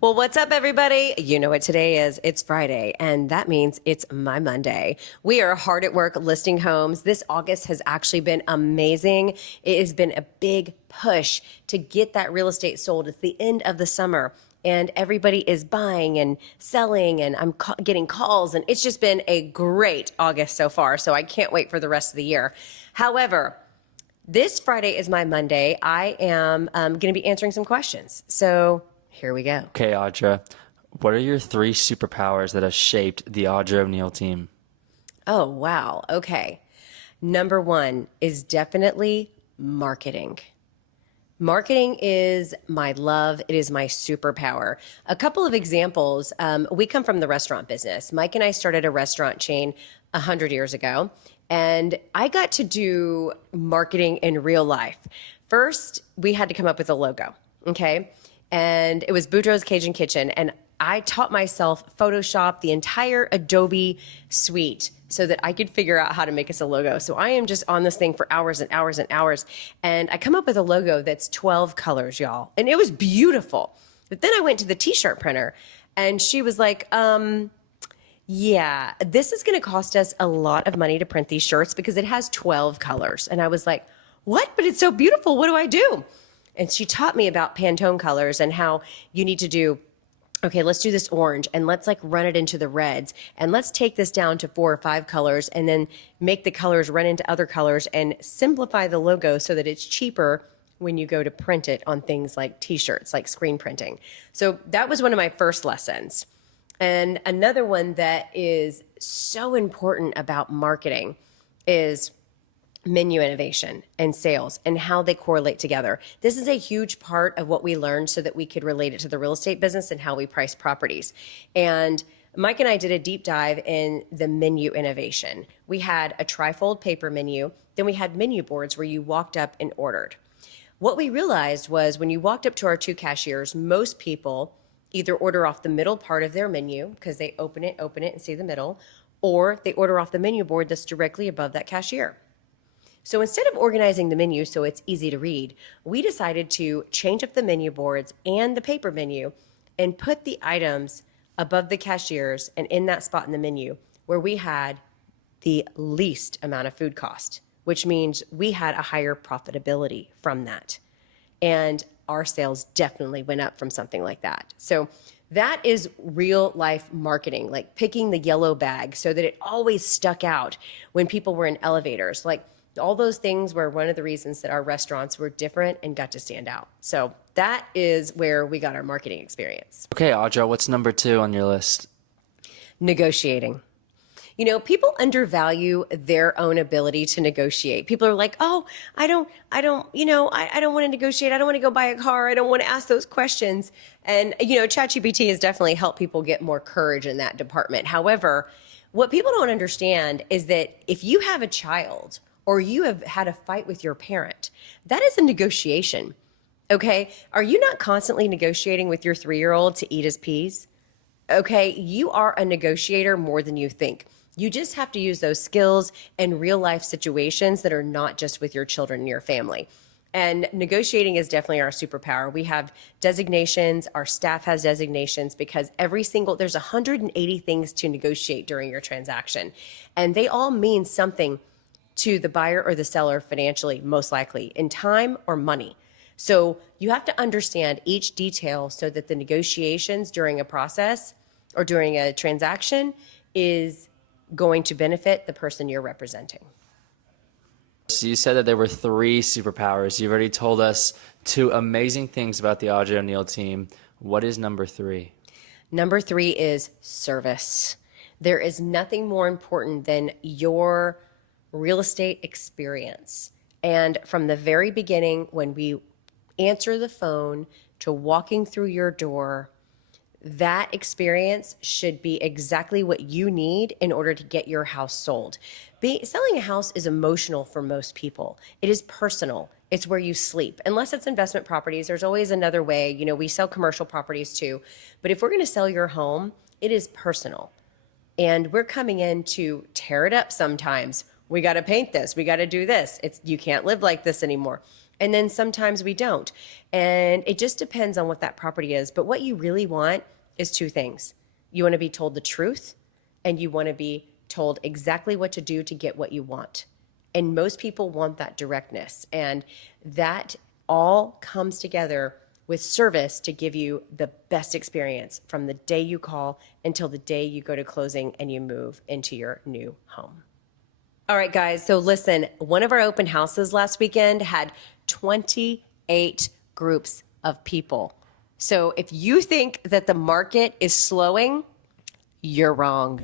Well, what's up, everybody? You know what today is. It's Friday, and that means it's my Monday. We are hard at work listing homes. This August has actually been amazing. It has been a big push to get that real estate sold. It's the end of the summer, and everybody is buying and selling, and I'm getting calls, and it's just been a great August so far, so I can't wait for the rest of the year. However, this Friday is my Monday. I am going to be answering some questions. So here we go. Okay, Audra, what are your three superpowers that have shaped the Audra O'Neal team? Oh, wow. Okay. Number one is definitely marketing. Marketing is my love. It is my superpower. A couple of examples. We come from the restaurant business. Mike and I started a restaurant chain 100 years ago, and I got to do marketing in real life. First, we had to come up with a logo, okay? And it was Boudreaux's Cajun Kitchen, and I taught myself Photoshop, the entire Adobe suite, so that I could figure out how to make us a logo. So I am just on this thing for hours and hours and hours, and I come up with a logo that's 12 colors, y'all, and it was beautiful. But then I went to the t-shirt printer, and she was like, yeah, this is gonna cost us a lot of money to print these shirts because it has 12 colors. And I was like, what? But it's so beautiful, what do I do? And she taught me about Pantone colors and how you need to do, okay, let's do this orange and let's like run it into the reds and let's take this down to 4 or 5 colors and then make the colors run into other colors and simplify the logo so that it's cheaper when you go to print it on things like t-shirts, like screen printing. So that was one of my first lessons. And another one that is so important about marketing is menu innovation and sales and how they correlate together. This is a huge part of what we learned so that we could relate it to the real estate business and how we price properties. And Mike and I did a deep dive in the menu innovation. We had a trifold paper menu, then we had menu boards where you walked up and ordered. What we realized was when you walked up to our 2 cashiers, most people either order off the middle part of their menu because they open it and see the middle, or they order off the menu board that's directly above that cashier. So instead of organizing the menu so it's easy to read, we decided to change up the menu boards and the paper menu and put the items above the cashiers and in that spot in the menu where we had the least amount of food cost, which means we had a higher profitability from that. And our sales definitely went up from something like that. So that is real life marketing, like picking the yellow bag so that it always stuck out when people were in elevators. Like, all those things were one of the reasons that our restaurants were different and got to stand out. So that is where we got our marketing experience. Okay, Audra, what's number 2 on your list? Negotiating. You know, people undervalue their own ability to negotiate. People are like, oh, I don't want to negotiate. I don't want to go buy a car. I don't want to ask those questions. And, ChatGPT has definitely helped people get more courage in that department. However, what people don't understand is that if you have a child or you have had a fight with your parent, that is a negotiation, okay? Are you not constantly negotiating with your 3-year-old to eat his peas? Okay, you are a negotiator more than you think. You just have to use those skills in real life situations that are not just with your children and your family. And negotiating is definitely our superpower. We have designations, our staff has designations because there's 180 things to negotiate during your transaction. And they all mean something to the buyer or the seller financially, most likely, in time or money. So you have to understand each detail so that the negotiations during a process or during a transaction is going to benefit the person you're representing. So you said that there were 3 superpowers. You've already told us 2 amazing things about the Audra O'Neal team. What is number 3? Number 3 is service. There is nothing more important than your real estate experience. And from the very beginning, when we answer the phone to walking through your door, that experience should be exactly what you need in order to get your house sold. Selling a house is emotional for most people. It is personal. It's where you sleep. Unless it's investment properties, there's always another way. We sell commercial properties too. But if we're going to sell your home, it is personal. And we're coming in to tear it up sometimes. We got to paint this. We got to do this. You can't live like this anymore. And then sometimes we don't. And it just depends on what that property is. But what you really want is two things. You want to be told the truth, and you want to be told exactly what to do to get what you want. And most people want that directness. And that all comes together with service to give you the best experience from the day you call until the day you go to closing and you move into your new home. All right, guys. So listen, one of our open houses last weekend had 28 groups of people. So if you think that the market is slowing, you're wrong.